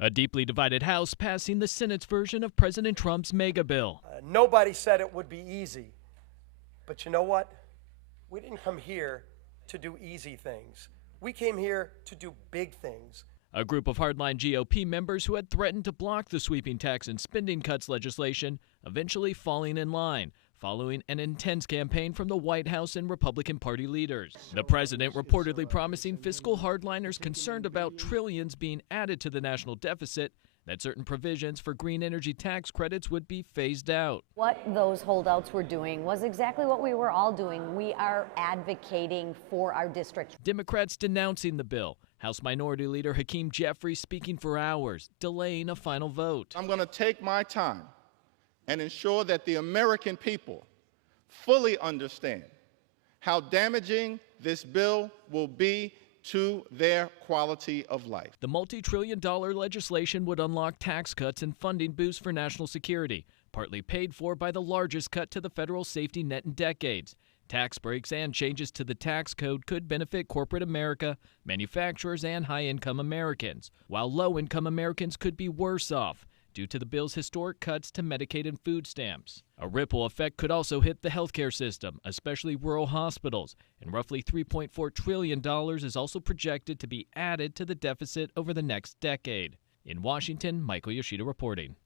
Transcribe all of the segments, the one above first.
A deeply divided House passing the Senate's version of President Trump's mega bill. Nobody said it would be easy, but you know what? We didn't come here to do easy things. We came here to do big things. A group of hardline GOP members who had threatened to block the sweeping tax and spending cuts legislation eventually falling in line, following an intense campaign from the White House and Republican Party leaders. The president reportedly promising fiscal hardliners concerned about trillions being added to the national deficit that certain provisions for green energy tax credits would be phased out. What those holdouts were doing was exactly what we were all doing. We are advocating for our district. Democrats denouncing the bill. House Minority Leader Hakeem Jeffries speaking for hours, delaying a final vote. I'm going to take my time and ensure that the American people fully understand how damaging this bill will be to their quality of life. The multi-trillion-dollar legislation would unlock tax cuts and funding boosts for national security, partly paid for by the largest cut to the federal safety net in decades. Tax breaks and changes to the tax code could benefit corporate America, manufacturers, and high-income Americans, while low-income Americans could be worse off due to the bill's historic cuts to Medicaid and food stamps. A ripple effect could also hit the healthcare system, especially rural hospitals, and roughly $3.4 trillion is also projected to be added to the deficit over the next decade. In Washington, Michael Yoshida reporting.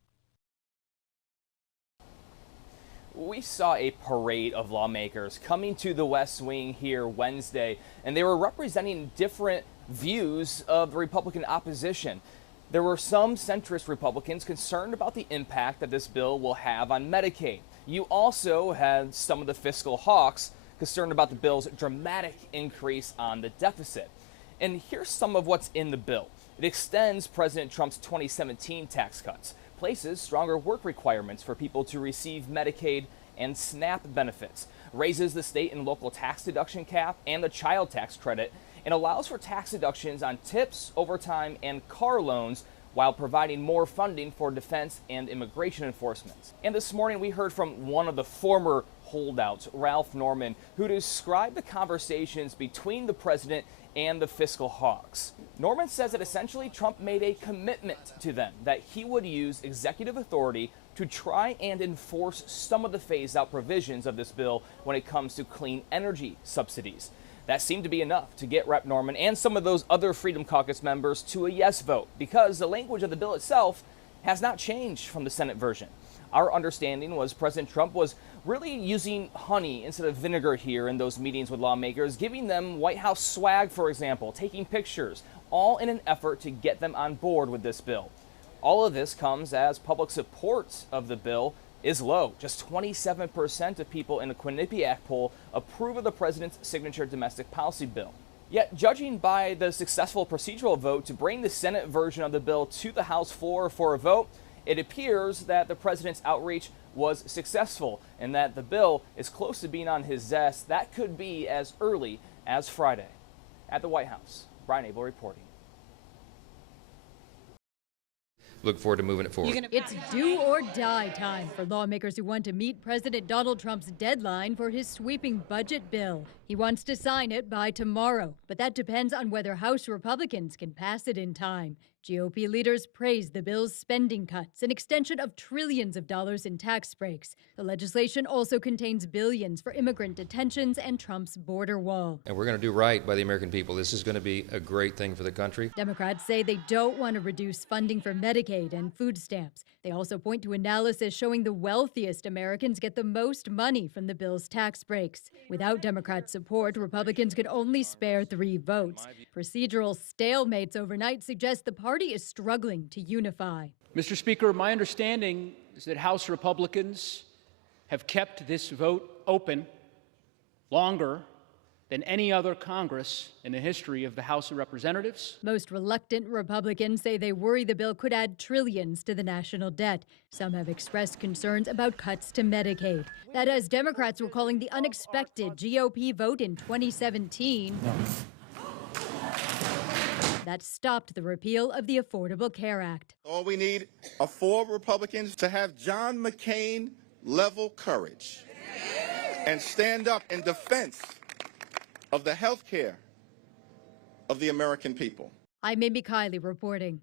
We saw a parade of lawmakers coming to the West Wing here Wednesday, and they were representing different views of the Republican opposition. There were some centrist Republicans concerned about the impact that this bill will have on Medicaid. You also had some of the fiscal hawks concerned about the bill's dramatic increase on the deficit. And here's some of what's in the bill. It extends President Trump's 2017 tax cuts, places stronger work requirements for people to receive Medicaid and SNAP benefits, raises the state and local tax deduction cap and the child tax credit, and allows for tax deductions on tips, overtime, and car loans while providing more funding for defense and immigration enforcement. And this morning we heard from one of the former holdouts, Ralph Norman, who described the conversations between the president and the fiscal hawks. Norman says that essentially Trump made a commitment to them that he would use executive authority to try and enforce some of the phased-out provisions of this bill when it comes to clean energy subsidies. That seemed to be enough to get Rep. Norman and some of those other Freedom Caucus members to a yes vote, because the language of the bill itself has not changed from the Senate version. Our understanding was President Trump was really using honey instead of vinegar here in those meetings with lawmakers, giving them White House swag, for example, taking pictures, all in an effort to get them on board with this bill. All of this comes as public support of the bill is low. Just 27% of people in a Quinnipiac poll approve of the president's signature domestic policy bill. Yet, judging by the successful procedural vote to bring the Senate version of the bill to the House floor for a vote, it appears that the president's outreach was successful and that the bill is close to being on his desk. That could be as early as Friday. At the White House, Brian Abel reporting. Look forward to moving it forward. It's do or die time for lawmakers who want to meet President Donald Trump's deadline for his sweeping budget bill. He wants to sign it by tomorrow, but that depends on whether House Republicans can pass it in time. GOP leaders praise the bill's spending cuts, an extension of trillions of dollars in tax breaks. The legislation also contains billions for immigrant detentions and Trump's border wall. And we're going to do right by the American people. This is going to be a great thing for the country. Democrats say they don't want to reduce funding for Medicaid and food stamps. They also point to analysis showing the wealthiest Americans get the most money from the bill's tax breaks. Without Democrat support, Republicans could only spare 3 votes. Procedural stalemates overnight suggest the party is struggling to unify. Mr. Speaker, my understanding is that House Republicans have kept this vote open longer than any other Congress in the history of the House of Representatives. Most reluctant Republicans say they worry the bill could add trillions to the national debt. Some have expressed concerns about cuts to Medicaid. That, as Democrats were calling the unexpected GOP vote in 2017, that stopped the repeal of the Affordable Care Act. All we need are 4 Republicans to have John McCain-level courage and stand up in defense of the health care of the American people. I'm Amy Kiley reporting.